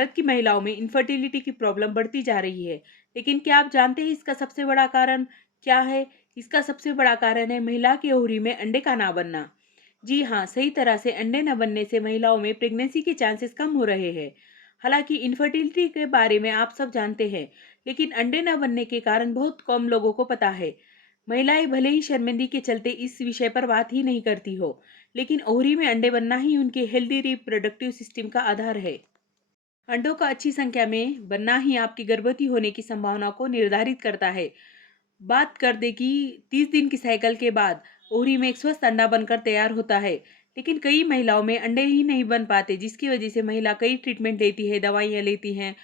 भारत की महिलाओं में इनफर्टिलिटी की प्रॉब्लम बढ़ती जा रही है। लेकिन क्या आप जानते हैं इसका सबसे बड़ा कारण क्या है? इसका सबसे बड़ा कारण है महिला के ओवरी में अंडे का ना बनना। जी हाँ, सही तरह से अंडे न बनने से महिलाओं में प्रेगनेंसी के चांसेस कम हो रहे हैं। हालांकि इनफर्टिलिटी के बारे में आप सब जानते हैं, लेकिन अंडे न बनने के कारण बहुत कम लोगों को पता है। महिलाएं भले ही शर्मिंदगी के चलते इस विषय पर बात ही नहीं करती हो, लेकिन ओवरी में अंडे बनना ही उनके हेल्दी रिप्रोडक्टिव सिस्टम का आधार है। अंडों का अच्छी संख्या में बनना ही आपकी गर्भवती होने की संभावना को निर्धारित करता है। बात कर दे कि 30 दिन की साइकिल के बाद ओवरी में एक स्वस्थ अंडा बनकर तैयार होता है। लेकिन कई महिलाओं में अंडे ही नहीं बन पाते, जिसकी वजह से महिला कई ट्रीटमेंट लेती है, दवाइयाँ लेती हैं।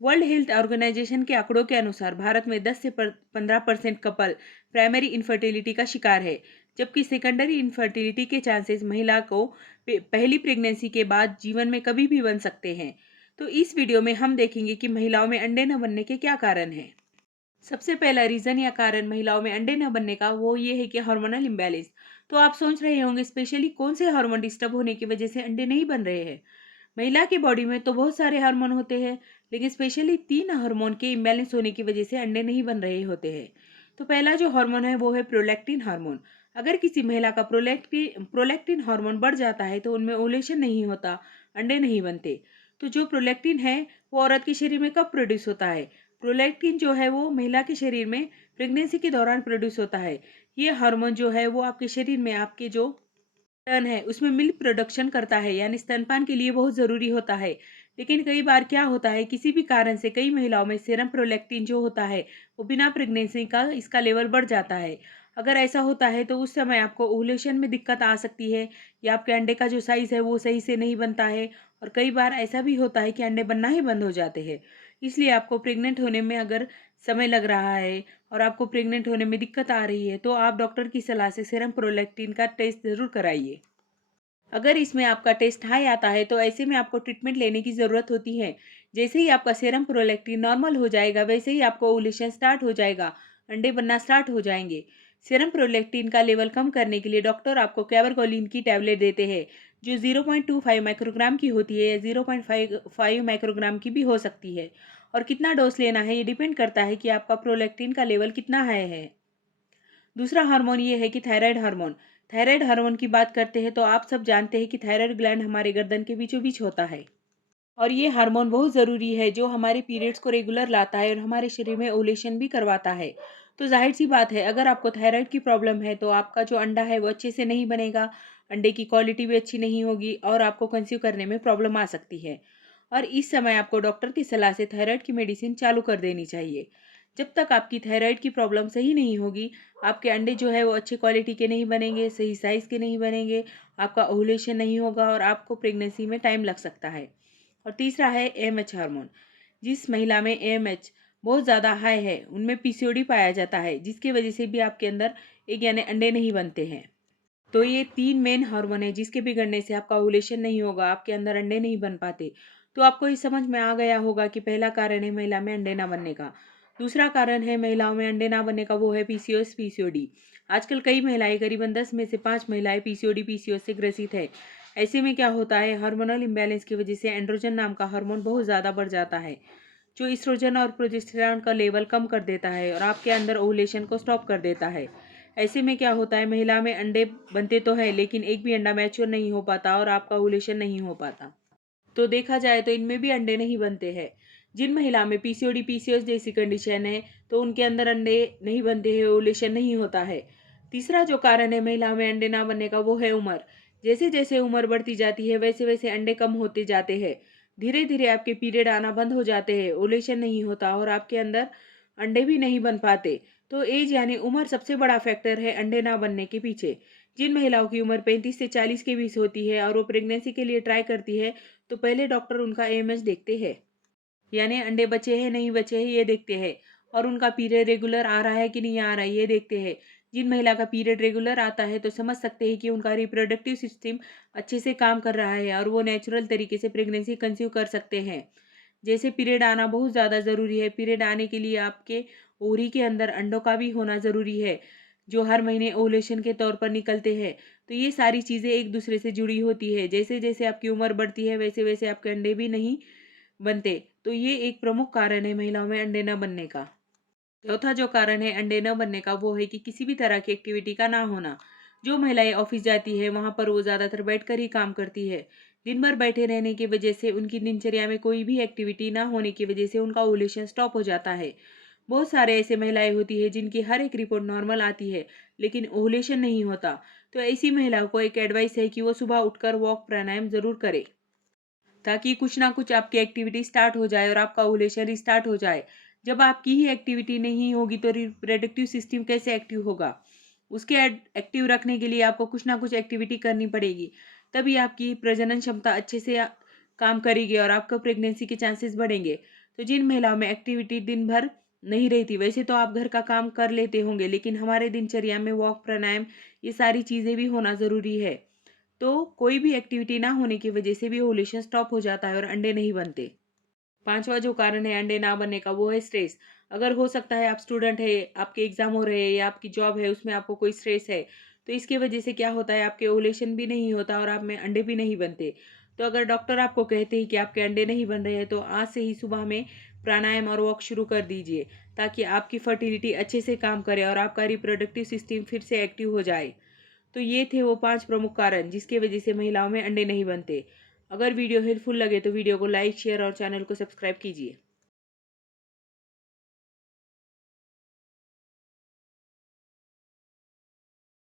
वर्ल्ड हेल्थ ऑर्गेनाइजेशन के आंकड़ों के अनुसार भारत में 10 से 15% कपल प्राइमरी इनफर्टिलिटी का शिकार है, जबकि सेकेंडरी इनफर्टिलिटी के चांसेस महिला को पहली प्रेगनेंसी के बाद जीवन में कभी भी बन सकते हैं। तो इस वीडियो में हम देखेंगे कि महिलाओं में अंडे न बनने के क्या कारण हैं। सबसे पहला रीजन या कारण महिलाओं में अंडे न बनने का वो ये है कि हार्मोनल इम्बैलेंस। तो आप सोच रहे होंगे स्पेशली कौन से हार्मोन डिस्टर्ब होने की वजह से अंडे नहीं बन रहे हैं। महिला की बॉडी में तो बहुत सारे हार्मोन होते हैं, लेकिन स्पेशली 3 हार्मोन के इम्बैलेंस होने की वजह से अंडे नहीं बन रहे होते हैं। तो पहला जो हार्मोन है वो है प्रोलैक्टिन हार्मोन। अगर किसी महिला का प्रोलैक्टिन हार्मोन बढ़ जाता है तो उनमें ओव्यूलेशन नहीं होता, अंडे नहीं बनते। तो जो प्रोलैक्टिन है वो औरत के शरीर में कब प्रोड्यूस होता है? प्रोलैक्टिन जो है वो महिला के शरीर में प्रेगनेंसी के दौरान प्रोड्यूस होता है। ये हार्मोन जो है वो आपके शरीर में आपके जो टर्न है उसमें मिल्क प्रोडक्शन करता है, यानी स्तनपान के लिए बहुत ज़रूरी होता है। लेकिन कई बार क्या होता है, किसी भी कारण से कई महिलाओं में सेरम प्रोलैक्टिन जो होता है वो बिना प्रेगनेंसी का इसका लेवल बढ़ जाता है। अगर ऐसा होता है तो उस समय आपको ओव्यूलेशन में दिक्कत आ सकती है, या आपके अंडे का जो साइज़ है वो सही से नहीं बनता है। और कई बार ऐसा भी होता है कि अंडे बनना ही बंद हो जाते हैं। इसलिए आपको प्रेग्नेंट होने में अगर समय लग रहा है और आपको प्रेग्नेंट होने में दिक्कत आ रही है तो आप डॉक्टर की सलाह से सेरम प्रोलैक्टिन का टेस्ट ज़रूर कराइए। अगर इसमें आपका टेस्ट हाई आता है तो ऐसे में आपको ट्रीटमेंट लेने की ज़रूरत होती है। जैसे ही आपका सेरम प्रोलैक्टिन नॉर्मल हो जाएगा वैसे ही आपको ओव्यूलेशन स्टार्ट हो जाएगा, अंडे बनना स्टार्ट हो जाएंगे। सेरम प्रोलैक्टिन का लेवल कम करने के लिए डॉक्टर आपको कैबरकोलिन की टैबलेट देते हैं, जो 0.25 माइक्रोग्राम की होती है या 0.5 माइक्रोग्राम की भी हो सकती है। और कितना डोज लेना है ये डिपेंड करता है कि आपका प्रोलैक्टिन का लेवल कितना हाई है। दूसरा हार्मोन ये है कि थायराइड हार्मोन। थायराइड हार्मोन की बात करते हैं तो आप सब जानते हैं कि थायराइड ग्लैंड हमारे गर्दन के बीचों बीच होता है, और ये हार्मोन बहुत ज़रूरी है जो हमारे पीरियड्स को रेगुलर लाता है और हमारे शरीर में ओव्यूलेशन भी करवाता है। तो जाहिर सी बात है, अगर आपको थायराइड की प्रॉब्लम है तो आपका जो अंडा है वो अच्छे से नहीं बनेगा, अंडे की क्वालिटी भी अच्छी नहीं होगी और आपको कंसीव करने में प्रॉब्लम आ सकती है। और इस समय आपको डॉक्टर की सलाह से थायराइड की मेडिसिन चालू कर देनी चाहिए। जब तक आपकी थायराइड की प्रॉब्लम सही नहीं होगी, आपके अंडे जो है वो अच्छे क्वालिटी के नहीं बनेंगे, सही साइज़ के नहीं बनेंगे, आपका ओव्यूलेशन नहीं होगा और आपको प्रेगनेंसी में टाइम लग सकता है। और तीसरा है एएमएच हार्मोन। जिस महिला में एएमएच बहुत ज़्यादा हाई है उनमें पीसीओडी पाया जाता है, जिसकी वजह से भी आपके अंदर एक यानी अंडे नहीं बनते हैं। तो ये 3 मेन हार्मोन है जिसके बिगड़ने से आपका ओव्यूलेशन नहीं होगा, आपके अंदर अंडे नहीं बन पाते। तो आपको ये समझ में आ गया होगा कि पहला कारण है महिला में अंडे ना बनने का। दूसरा कारण है महिलाओं में अंडे ना बनने का वो है पीसीओएस पीसीओडी। आजकल कई महिलाएं, करीबन 10 में से 5 महिलाएं पीसीओडी पीसीओएस से ग्रसित है। ऐसे में क्या होता है, हार्मोनल इम्बैलेंस की वजह से एंड्रोजन नाम का हार्मोन बहुत ज़्यादा बढ़ जाता है, जो ईस्ट्रोजन और प्रोजेस्टेरॉन का लेवल कम कर देता है और आपके अंदर ओव्यूलेशन को स्टॉप कर देता है। ऐसे में क्या होता है, महिला में अंडे बनते तो है लेकिन एक भी अंडा मैच्योर नहीं हो पाता और आपका ओव्यूलेशन नहीं हो पाता। तो देखा जाए तो इनमें भी अंडे नहीं बनते हैं। जिन महिला में पीसीओडी पीसीओएस जैसी कंडीशन है तो उनके अंदर अंडे नहीं बनते हैं, ओव्यूलेशन नहीं होता है। तीसरा जो कारण है महिला में अंडे ना बनने का वो है उम्र। जैसे जैसे उम्र बढ़ती जाती है वैसे वैसे अंडे कम होते जाते हैं। धीरे धीरे आपके पीरियड आना बंद हो जाते हैं, ओव्यूलेशन नहीं होता और आपके अंदर अंडे भी नहीं बन पाते। तो एज यानी उम्र सबसे बड़ा फैक्टर है अंडे ना बनने के पीछे। जिन महिलाओं की उम्र 35 से 40 के बीच होती है और वो प्रेगनेंसी के लिए ट्राई करती है तो पहले डॉक्टर उनका एएमएच देखते हैं, यानी अंडे बचे हैं नहीं बचे हैं ये देखते हैं। और उनका पीरियड रेगुलर आ रहा है कि नहीं आ रहा है ये देखते हैं। जिन महिला का पीरियड रेगुलर आता है तो समझ सकते हैं कि उनका रिप्रोडक्टिव सिस्टम अच्छे से काम कर रहा है और वो नेचुरल तरीके से प्रेगनेंसी कंसीव कर सकते हैं। जैसे पीरियड आना बहुत ज़्यादा ज़रूरी है, पीरियड आने के लिए आपके ओवरी के अंदर अंडों का भी होना ज़रूरी है, जो हर महीने ओव्यूलेशन के तौर पर निकलते हैं। तो ये सारी चीज़ें एक दूसरे से जुड़ी होती है। जैसे जैसे आपकी उम्र बढ़ती है वैसे वैसे आपके अंडे भी नहीं बनते। तो ये एक प्रमुख कारण है महिलाओं में अंडे न बनने का। चौथा जो कारण है अंडे न बनने का वो है कि किसी भी तरह की एक्टिविटी का ना होना। जो महिलाएं ऑफिस जाती है वहां पर वो ज़्यादातर बैठकर ही काम करती है। दिन भर बैठे रहने की वजह से उनकी दिनचर्या में कोई भी एक्टिविटी ना होने की वजह से उनका ओव्यूलेशन स्टॉप हो जाता है। बहुत सारे ऐसे महिलाएं होती है जिनकी हर एक रिपोर्ट नॉर्मल आती है लेकिन ओव्यूलेशन नहीं होता। तो ऐसी महिलाओं को एक एडवाइस है कि वो सुबह उठकर वॉक प्राणायाम ज़रूर करे, ताकि कुछ ना कुछ आपकी एक्टिविटी स्टार्ट हो जाए और आपका ओव्यूलेशन स्टार्ट हो जाए। जब आपकी ही एक्टिविटी नहीं होगी तो रिप्रोडक्टिव सिस्टम कैसे एक्टिव होगा? उसके एक्टिव रखने के लिए आपको कुछ ना कुछ एक्टिविटी करनी पड़ेगी। तभी आपकी प्रजनन क्षमता अच्छे से काम करेगी और आपका प्रेगनेंसी के चांसेस बढ़ेंगे। तो जिन महिलाओं में एक्टिविटी दिन भर नहीं रहती, वैसे तो आप घर का काम कर लेते होंगे लेकिन हमारे दिनचर्या में वॉक प्राणायाम ये सारी चीज़ें भी होना ज़रूरी है। तो कोई भी एक्टिविटी ना होने की वजह से भी ओव्यूलेशन स्टॉप हो जाता है और अंडे नहीं बनते। पांचवा जो कारण है अंडे ना बनने का वो है स्ट्रेस। अगर हो सकता है आप स्टूडेंट है, आपके एग्जाम हो रहे हैं या आपकी जॉब है उसमें आपको कोई स्ट्रेस है, तो इसके वजह से क्या होता है आपके ओव्यूलेशन भी नहीं होता और आप में अंडे भी नहीं बनते। तो अगर डॉक्टर आपको कहते हैं कि आपके अंडे नहीं बन रहे हैं तो आज से ही सुबह में प्राणायाम और वॉक शुरू कर दीजिए, ताकि आपकी फर्टिलिटी अच्छे से काम करे और आपका रिप्रोडक्टिव सिस्टम फिर से एक्टिव हो जाए। तो ये थे वो 5 प्रमुख कारण जिसकी वजह से महिलाओं में अंडे नहीं बनते। अगर वीडियो हेल्पफुल लगे तो वीडियो को लाइक, शेयर और चैनल को सब्सक्राइब कीजिए।